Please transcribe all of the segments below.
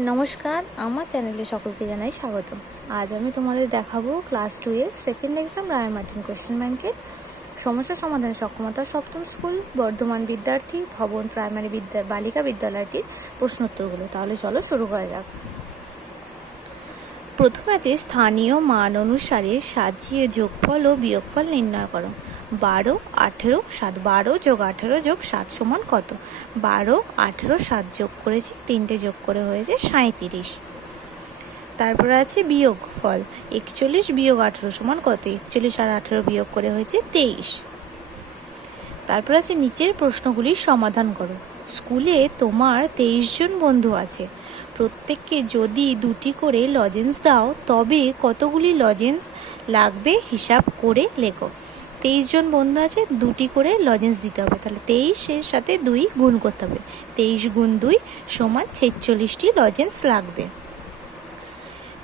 নমস্কার, আমার চ্যানেলে সকলকে জানাই স্বাগত। আজ আমি তোমাদের দেখাবো ক্লাস 2-এর সেকেন্ড এক্সাম রায় মার্টিন কোশ্চেন ব্যাংকের সমস্যা সমাধান সক্ষমতা সপ্তম স্কুল বর্ধমান বিদ্যার্থী ভবন প্রাইমারি বালিকা বিদ্যালয়টির প্রশ্নোত্তরগুলো। তাহলে চলো শুরু করা যাক। প্রথমে আছে স্থানীয় মান অনুসারে সাজিয়ে যোগফল ও বিয়োগফল নির্ণয় করো। 12, 18, 7। 12 যোগ 18 যোগ 7 সমান কত? 12, 18, 7 যোগ করেছি, 3টে যোগ করে হয়েছে 37। তারপরে আছে বিয়োগ ফল। 41 বিয়োগ 18 সমান কত? 41 আর 18 বিয়োগ করে হয়েছে 23। তারপর আছে নিচের প্রশ্নগুলির সমাধান করো। স্কুলে তোমার 23 জন বন্ধু আছে। প্রত্যেককে যদি 2টি করে লজেন্স দাও তবে কতগুলি লজেন্স লাগবে হিসাব করে লেখো। 23 জন বন্ধু আছে, 2টি করে লজেন্স দিতে হবে, তাহলে 23-এর সাথে 2 গুণ করতে হবে। 23 গুণ 2 সমান 46টি লজেন্স লাগবে।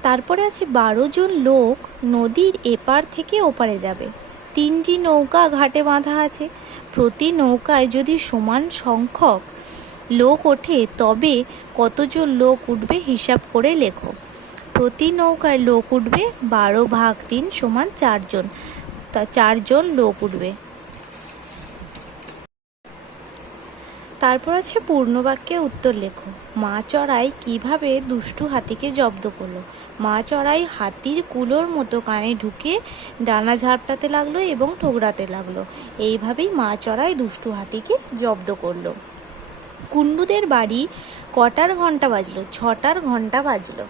তারপরে আছে 12 জন লোক নদীর এপার থেকে ওপারে যাবে। 3টি নৌকা ঘাটে বাঁধা আছে। প্রতি নৌকায় যদি সমান সংখ্যক লোক ওঠে তবে কতজন লোক উঠবে হিসাব করে লেখো। প্রতি নৌকায় লোক উঠবে 12 ভাগ 3 সমান 4 জন, তা 4 জন লোক উঠবে। তারপর আছে পূর্ণবাক্যে উত্তর লেখো। মা চড়াই কিভাবে দুষ্টু হাতিকে জব্দ করলো? মা চড়াই হাতির কুলোর মতো কানে ঢুকে ডানা ঝাপটাতে লাগলো এবং ঠোকরাতে লাগলো। এইভাবেই মা চড়াই দুষ্টু হাতিকে জব্দ করলো। কুণ্ডুদের বাড়ি কটার ঘন্টা বাজলো? 6টার ঘন্টা বাজলো।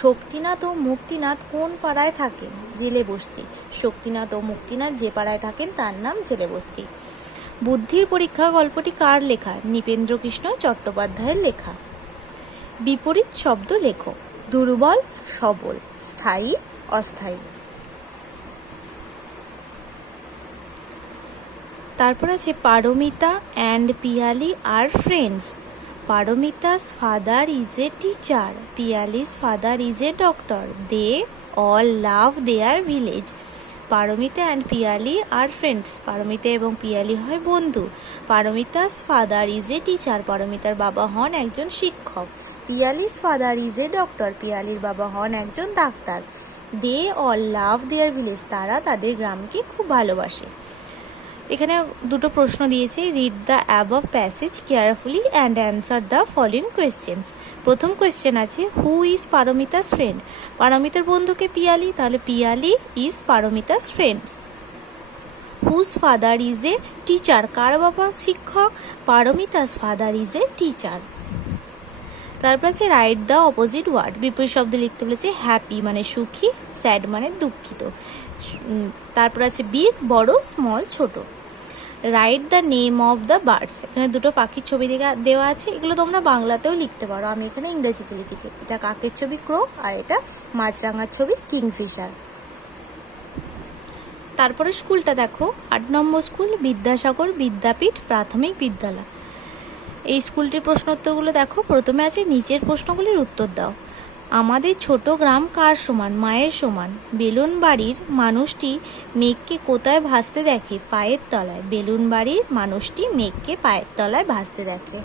শক্তিনাথ ও মুক্তিনাথ কোন পাড়ায় থাকেন? জেলে বস্তি। শক্তিনাথ ও মুক্তিনাথ যে পাড়ায় থাকেন তার নাম জেলে বস্তি। বুদ্ধির পরীক্ষা গল্পটি কার লেখা? নৃপেন্দ্রকৃষ্ণ চট্টোপাধ্যায়ের লেখা। বিপরীত শব্দ লেখো। দুর্বল, সবল, স্থায়ী, অস্থায়ী। তারপর আছে পারমিতা অ্যান্ড পিয়ালি আর friends. Paromita's father is a teacher. Piyali's father is a doctor. They all love their village. Paramita and Piyali আর ফ্রেন্ডস। পারমিতা এবং পিয়ালি হয় বন্ধু। পারমিতা's father is a teacher. পারমিতার বাবা হন একজন শিক্ষক। পিয়ালি's father is a doctor. পিয়ালির বাবা হন একজন doctor. They all love their village. তারা তাদের গ্রামকে খুব ভালোবাসে। এখানে দুটো প্রশ্ন দিয়েছে। Read the above passage carefully and answer the following questions. প্রথম কোয়েশ্চেন আছে হু ইজ পারমিতাস ফ্রেন্ড? পারমিতার বন্ধুকে পিয়ালি, তাহলে Piyali is Paromita's friend. Whose father is a teacher? কার বাবা শিক্ষক? Paromita's father is a teacher. তারপর আছে রাইট দ্য অপোজিট ওয়ার্ড। বিপরীত শব্দ লিখতে বলেছে। হ্যাপি মানে সুখী, স্যাড মানে দুঃখিত। তারপর আছে বিগ বড়, স্মল ছোট। Write the name of the birds. এখানে দুটো পাখির ছবি দেওয়া আছে, এগুলো তোমরা বাংলাতেও লিখতে পারো, আমি এখানে ইংরেজিতে লিখেছি। এটা কাকের ছবি ক্রো, আর এটা মাছরাঙার ছবি কিংফিশার। তারপরে স্কুলটা দেখো, 8 নম্বর স্কুল বিদ্যাসাগর বিদ্যাপীঠ প্রাথমিক বিদ্যালয়। এই স্কুলটির প্রশ্নোত্তরগুলো দেখো। প্রথমে আছে নিচের প্রশ্নগুলির উত্তর দাও। আমাদের ছোট গ্রাম কার সমান? মায়ের সমান। বেলুন বাড়ির মানুষটি মেঘকে কোথায় ভাসতে দেখে? পায়ের তলায়। বেলুন বাড়ির মানুষটি মেঘকে পায়ের তলায় ভাসতে দেখে।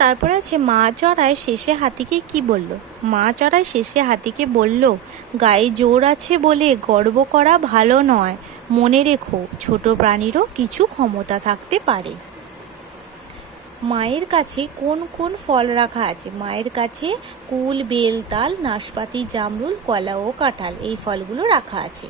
তারপরে আছে মা চড়ায় শেষে হাতিকে কি বলল? মা চড়ায় শেষে হাতিকে বলল, গায়ে জোর আছে বলে গর্ব করা ভালো নয়। মনে রেখো ছোট প্রাণীরও কিছু ক্ষমতা থাকতে পারে। মায়ের কাছে কোন কোন ফল রাখা আছে? মায়ের কাছে কুল, বেল, তাল, নাশপাতি, জামরুল, কলা ও কাঁঠাল, এই ফলগুলো রাখা আছে।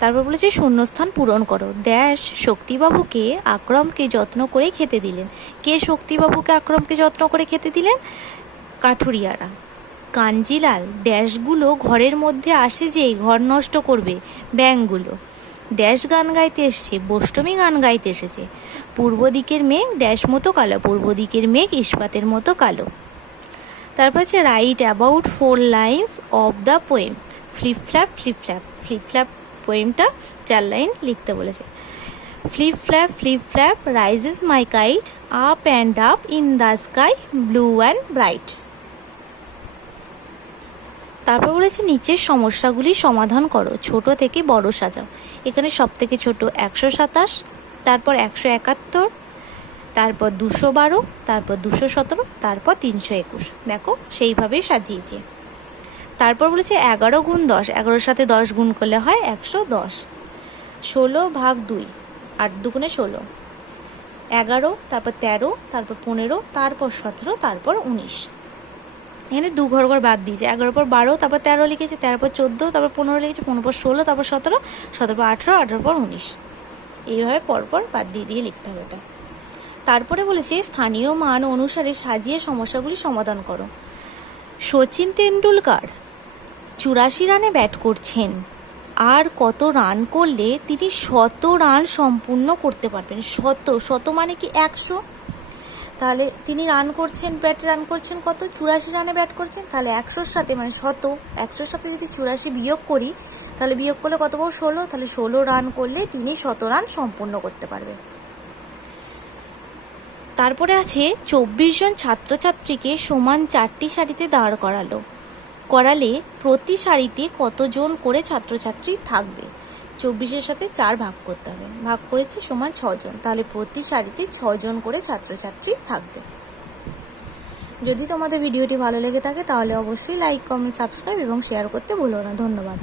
তারপর বলেছে শূন্যস্থান পূরণ করো। ড্যাশ শক্তিবাবুকে আকরমকে যত্ন করে খেতে দিলেন। কে শক্তিবাবুকে আকরমকে যত্ন করে খেতে দিলেন? কাঠুরিয়ারা। কাঞ্জিলাল ড্যাশগুলো ঘরের মধ্যে আসে যে ঘর নষ্ট করবে। ব্যাঙগুলো। ড্যাশ গান গাইতে এসছে? বষ্টমী গান গাইতে এসেছে। পূর্ব দিকের মেঘ ড্যাশ মতো কালো। পূর্ব দিকের মেঘ ইস্পাতের মতো কালো। তারপর আছে write about 4 lines of the poem. Flip flap flip flap. Flip flap পোয়েমটা 4 লাইন লিখতে বলেছে। Flip flap rises my kite up and up in the sky blue and bright. তারপর বলেছে নিচের সমস্যাগুলি সমাধান করো, ছোট থেকে বড় সাজাও। এখানে সব থেকে ছোট 127, তারপর 171, তারপর 212, তারপর 217, তারপর 321। দেখো সেইভাবেই সাজিয়েছে। তারপর বলেছে 11 গুণ 10, 11-এর সাথে 10 গুণ করলে হয় 110। 16 ভাগ 2, 8 দুগুণে 16, 11, তারপর 13, তারপর 15, তারপর 17, তারপর 19। এখানে 2 ঘর ঘর বাদ দিয়েছে। 11 পর 12, তারপর 13 লিখেছে, 13 পর 14, তারপর 15 লিখেছে, 15 পর 16, তারপর 17, 17 পর 18, 18 পর 19। এইভাবে পরপর বাদ দিয়ে দিয়ে লিখতে হবে এটা। তারপরে বলেছে স্থানীয় মান অনুসারে সাজিয়ে সমস্যাগুলি সমাধান করো। সচিন তেন্ডুলকার 84 রানে ব্যাট করছেন, আর কত রান করলে তিনি 100 রান সম্পূর্ণ করতে পারবেন? 100 মানে কি 100? তাহলে তিনি রান করছেন, রান করছেন কত? 84 রানে ব্যাট করছেন, তাহলে 100-র সাথে মানে 100, 100-র সাথে যদি 84 বিয়োগ করি, তাহলে বিয়োগ করলে কত পাবো? 16। তাহলে 16 রান করলে তিনি 100 রান সম্পূর্ণ করতে পারবে। তারপরে আছে 24 জন ছাত্রছাত্রীকে সমান 4টি সারিতে দাঁড় করালে প্রতি সারিতে কতজন করে ছাত্রছাত্রী থাকবে? 24-এর সাথে 4 ভাগ করতে হবে, ভাগ করেছি সমান 6 জন, তাহলে প্রতি সারিতে 6 জন করে ছাত্রছাত্রী থাকবে। যদি তোমাদের ভিডিওটি ভালো লেগে থাকে তাহলে অবশ্যই লাইক, কমেন্ট, সাবস্ক্রাইব এবং শেয়ার করতে ভুলো না। ধন্যবাদ।